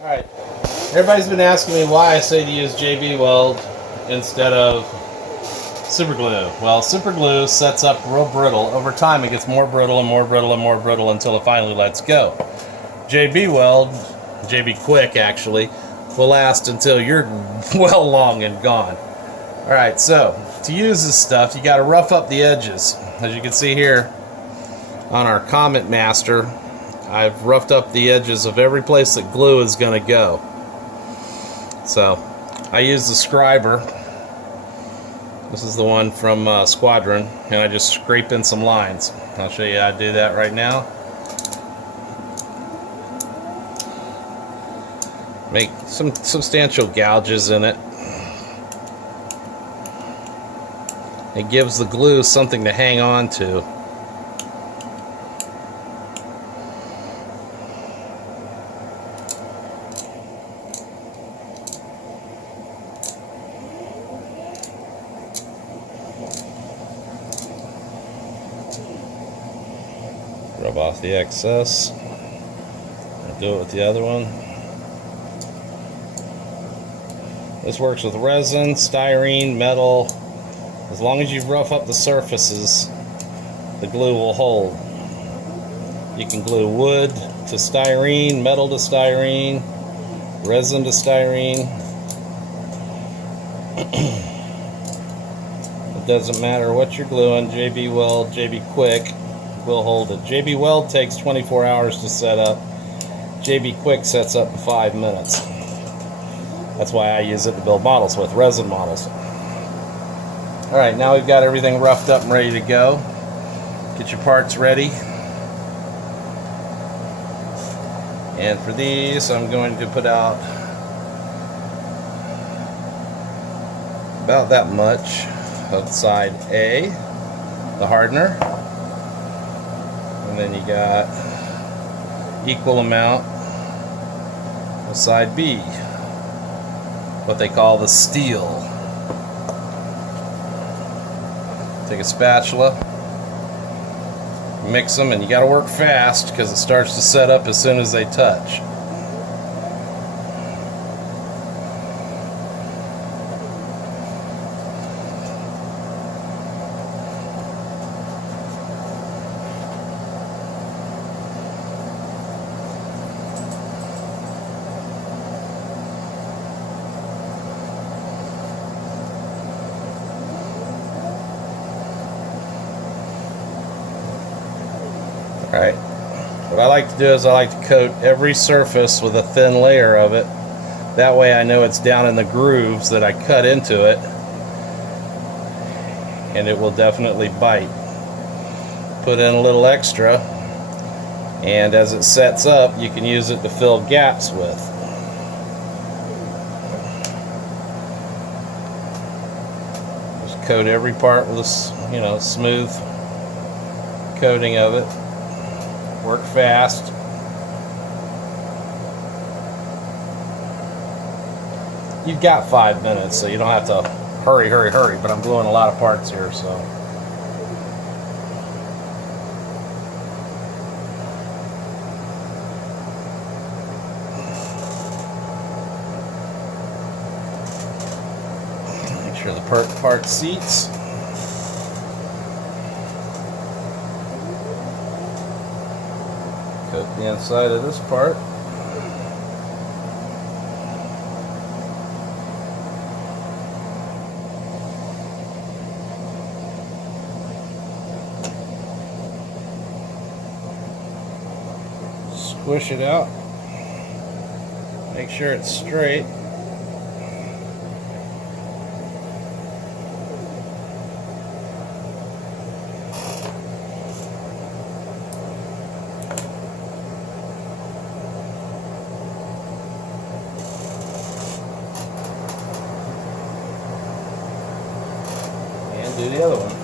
Alright, everybody's been asking me why I say to use JB Weld instead of super glue. Well, super glue sets up real brittle. Over time it gets more brittle and more brittle and more brittle until it finally lets go. JB Weld, JB Kwik actually, will last until you're well long and gone. Alright, so to use this stuff you gotta rough up the edges. As you can see here on our Comment Master, I've roughed up the edges of every place that glue is going to go. So I use the scriber. This is the one from Squadron, and I just scrape in some lines. I'll show you how to do that right now. Make some substantial gouges in it. It gives the glue something to hang on to. Rub off the excess. I'll do it with the other one. This works with resin, styrene, metal. As long as you rough up the surfaces, the glue will hold. You can glue wood to styrene, metal to styrene, resin to styrene. It doesn't matter what you're gluing, JB Weld, JB Kwik will hold it. JB Weld takes 24 hours to set up. JB Kwik sets up in 5 minutes. That's why I use it to build models with, resin models. Alright, now we've got everything roughed up and ready to go. Get your parts ready. And for these, I'm going to put out about that much of side A, the hardener. And then you got equal amount of side B, what they call the steel. Take a spatula, mix them, and you got to work fast because it starts to set up as soon as they touch. Alright, what I like to do is I like to coat every surface with a thin layer of it. That way I know it's down in the grooves that I cut into it, and it will definitely bite. Put in a little extra, and as it sets up you can use it to fill gaps with. Just coat every part with a smooth coating of it. Work fast. You've got 5 minutes, so you don't have to hurry, but I'm gluing a lot of parts here, so. Make sure the part seats. Coat the inside of this part. Squish it out. Make sure it's straight. Do the other one.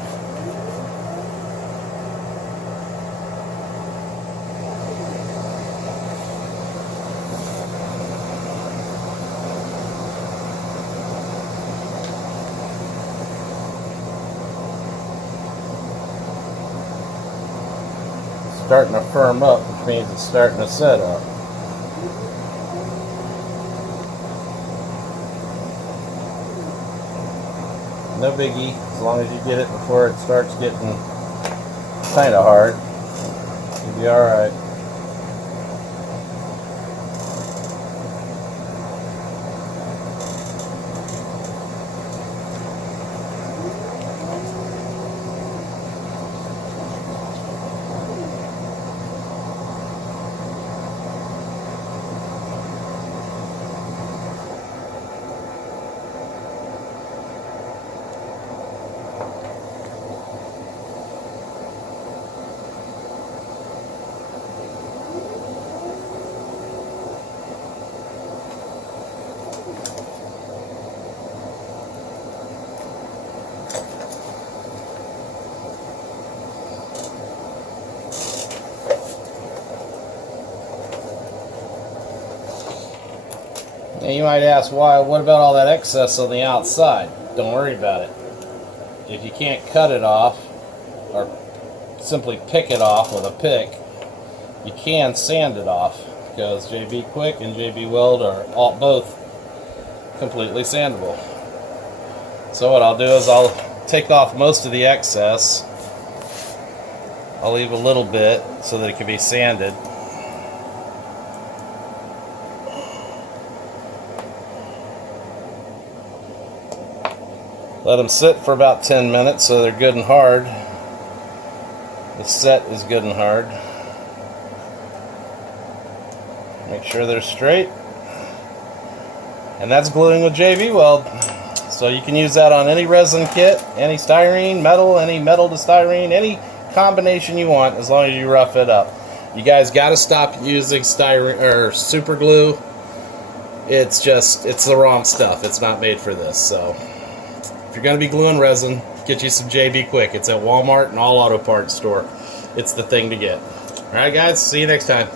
It's starting to firm up, which means it's starting to set up. No biggie, as long as you get it before it starts getting kind of hard, you'll be alright. Now you might ask, why? What about all that excess on the outside? Don't worry about it. If you can't cut it off, or simply pick it off with a pick, you can sand it off, because JB Kwik and JB Weld are both completely sandable. So what I'll do is I'll take off most of the excess. I'll leave a little bit so that it can be sanded. Let them sit for about 10 minutes so they're good and hard. The set is good and hard. Make sure they're straight. And that's gluing with JB Weld. So you can use that on any resin kit, any styrene, any metal to styrene, any combination you want, as long as you rough it up. You guys got to stop using styrene or super glue. It's the wrong stuff. It's not made for this. So if you're going to be gluing resin, get you some JB Kwik. It's at Walmart and all auto parts store. It's the thing to get. Alright guys, see you next time.